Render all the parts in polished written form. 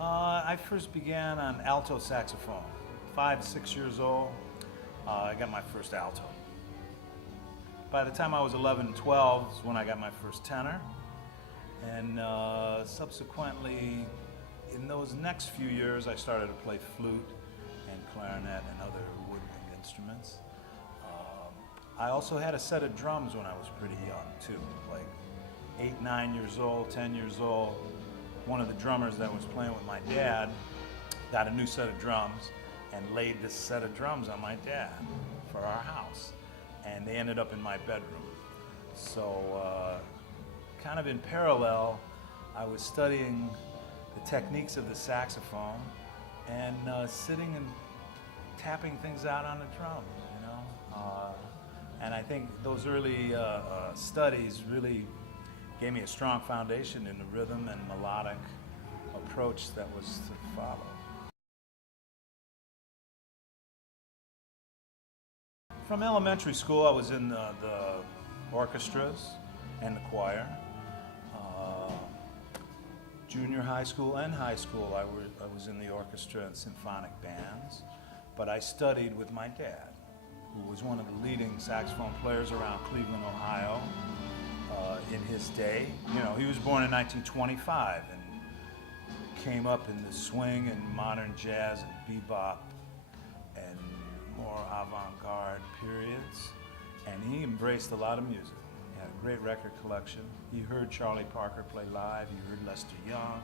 I first began on alto saxophone. 5, 6 years old, I got my first alto. By the time I was 11, 12 is when I got my first tenor. And subsequently, in those next few years, I started to play flute and clarinet and other woodwind instruments. I also had a set of drums when I was pretty young too, like 8, 9 years old, 10 years old. One of the drummers that was playing with my dad got a new set of drums and laid this set of drums on my dad for our house. And they ended up in my bedroom. So kind of in parallel, I was studying the techniques of the saxophone and sitting and tapping things out on the drum, you know. And I think those early studies really gave me a strong foundation in the rhythm and melodic approach that was to follow. From elementary school, I was in the orchestras and the choir. Junior high school and high school, I was in the orchestra and symphonic bands. But I studied with my dad, who was one of the leading saxophone players around Cleveland, Ohio, in his day. You know, he was born in 1925 and came up in the swing and modern jazz and bebop and more avant-garde periods. And he embraced a lot of music. He had a great record collection. He heard Charlie Parker play live. He heard Lester Young.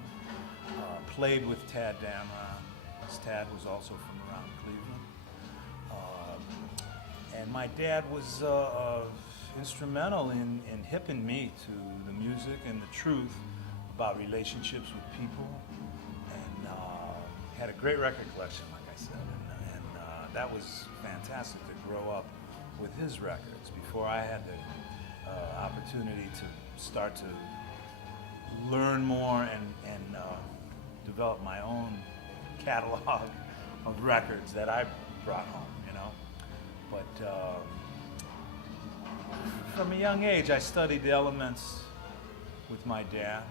Played with Tad Dameron. Tad was also from around Cleveland. And my dad was instrumental in hipping me to the music and the truth about relationships with people. And had a great record collection, like I said. And that was fantastic to grow up with his records before I had the opportunity to start to learn more and develop my own catalog of records that I brought home, you know. But from a young age, I studied the elements with my dad.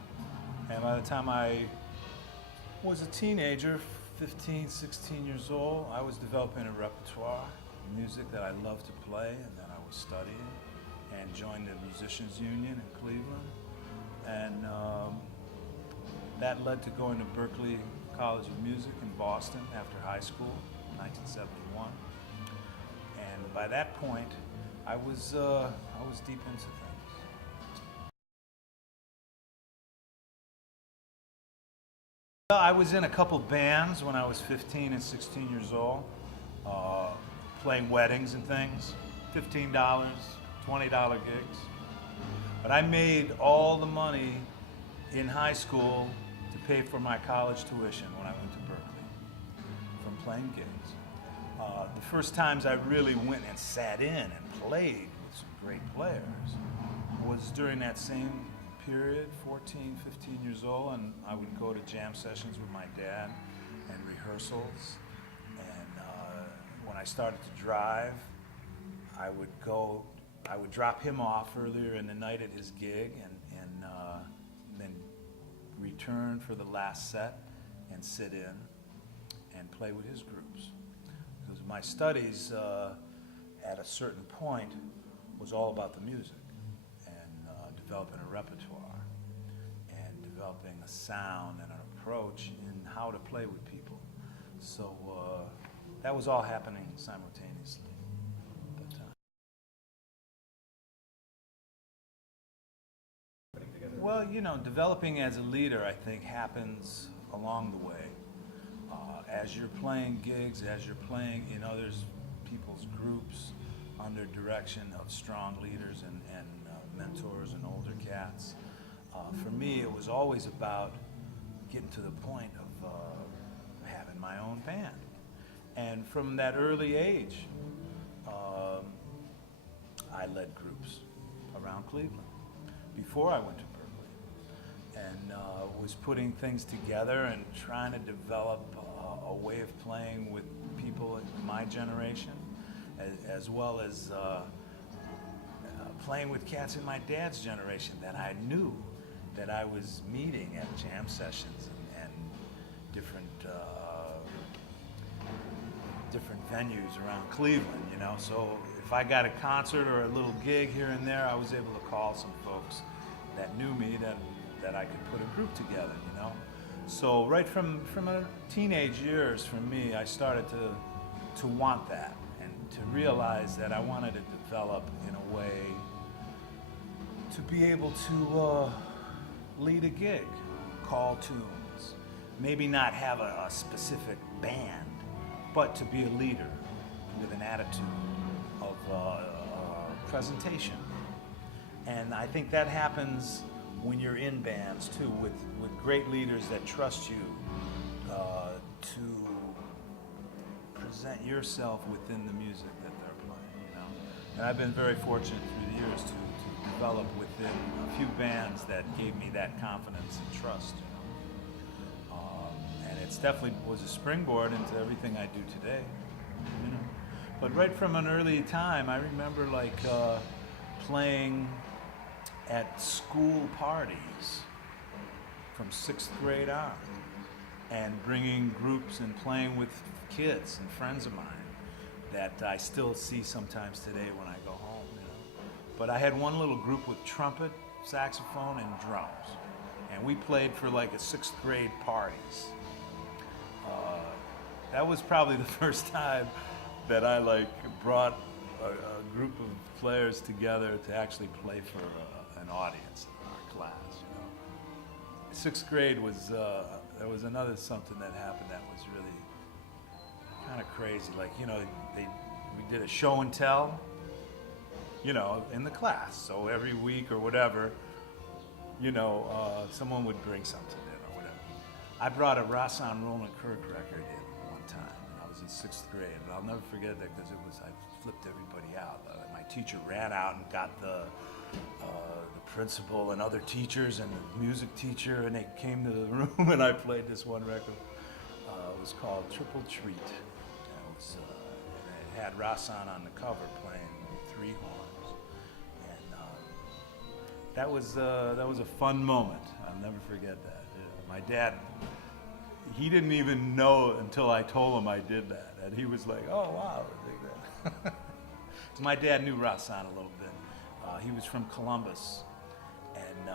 And by the time I was a teenager, 15, 16 years old, I was developing a repertoire of music that I loved to play and that I was studying, and joined the Musicians Union in Cleveland. And that led to going to Berklee College of Music in Boston after high school, 1971. And by that point, I was deep into things. I was in a couple bands when I was 15 and 16 years old, playing weddings and things, $15, $20 gigs. But I made all the money in high school to pay for my college tuition when I went to Berklee from playing gigs. The first times I really went and sat in and played with some great players was during that same period, 14, 15 years old, and I would go to jam sessions with my dad and rehearsals. And when I started to drive, I would drop him off earlier in the night at his gig and then return for the last set and sit in and play with his groups. Because my studies at a certain point was all about the music and developing a repertoire and developing a sound and an approach in how to play with people. So that was all happening simultaneously at that time. Well, you know, developing as a leader, I think, happens along the way. As you're playing gigs, as you're playing in others people's groups under direction of strong leaders and mentors and older cats. For me, it was always about getting to the point of having my own band. And from that early age, I led groups around Cleveland before I went to Berklee, and was putting things together and trying to develop a way of playing with people in my generation, as well as playing with cats in my dad's generation that I knew, that I was meeting at jam sessions and different different venues around Cleveland, you know. So if I got a concert or a little gig here and there, I was able to call some folks that knew me that I could put a group together, you know. So right from a teenage years for me, I started to want that and to realize that I wanted to develop in a way to be able to lead a gig, call tunes, maybe not have a specific band, but to be a leader with an attitude of presentation. And I think that happens when you're in bands too, with great leaders that trust you to present yourself within the music that they're playing, you know. And I've been very fortunate through the years to develop within a few bands that gave me that confidence and trust, you know. And it's definitely was a springboard into everything I do today, you know. But right from an early time, I remember like playing at school parties from 6th grade on, and bringing groups and playing with kids and friends of mine that I still see sometimes today when I go home, you know. But I had one little group with trumpet, saxophone, and drums, and we played for like a 6th grade parties. That was probably the first time that I like brought a group of players together to actually play for an audience in our class, you know. 6th grade was, there was another something that happened that was really kind of crazy. Like, you know, we did a show and tell, you know, in the class. So every week or whatever, you know, someone would bring something in or whatever. I brought a Rahsaan Roland Kirk record in one time. I was in 6th grade, but I'll never forget that because I flipped everybody out. My teacher ran out and got the principal and other teachers and the music teacher, and they came to the room and I played this one record. It was called Triple Treat. And it had Rahsaan on the cover playing 3 horns. And that was a fun moment. I'll never forget that. Yeah. My dad, he didn't even know until I told him I did that. And he was like, oh wow, I dig that. So my dad knew Rahsaan a little bit. He was from Columbus, and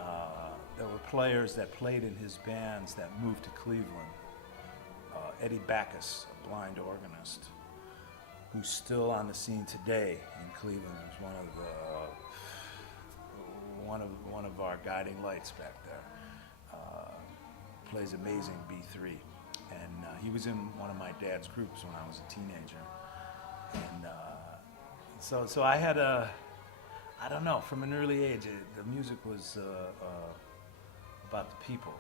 there were players that played in his bands that moved to Cleveland. Eddie Backus, a blind organist, who's still on the scene today in Cleveland, is one of our guiding lights back there. Plays amazing B3, and he was in one of my dad's groups when I was a teenager, and so I had I don't know, from an early age, the music was about the people,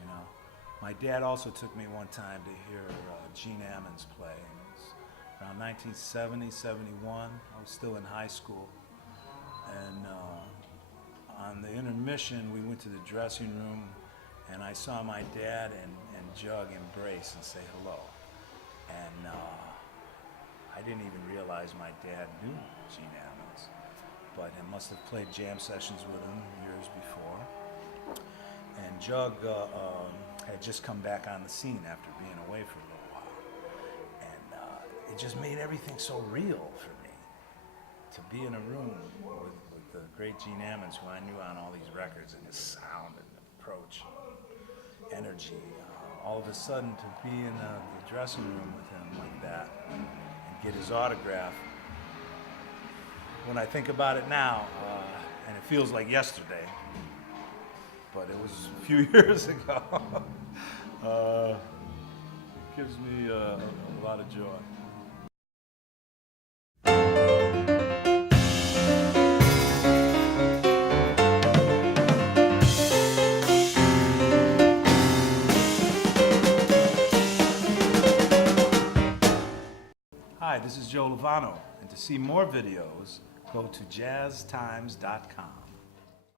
you know. My dad also took me one time to hear Gene Ammons play, and it was around 1970, 71. I was still in high school, and on the intermission, we went to the dressing room, and I saw my dad and Jug embrace and say hello, and I didn't even realize my dad knew Gene Ammons, but I must have played jam sessions with him years before. And Jug had just come back on the scene after being away for a little while. And it just made everything so real for me to be in a room with the great Gene Ammons, who I knew on all these records, and his sound and approach, and energy. All of a sudden to be in the dressing room with him like that and get his autograph. When I think about it now, and it feels like yesterday, but it was a few years ago, it gives me a lot of joy. Hi, this is Joe Lovano, and to see more videos, go to jazztimes.com.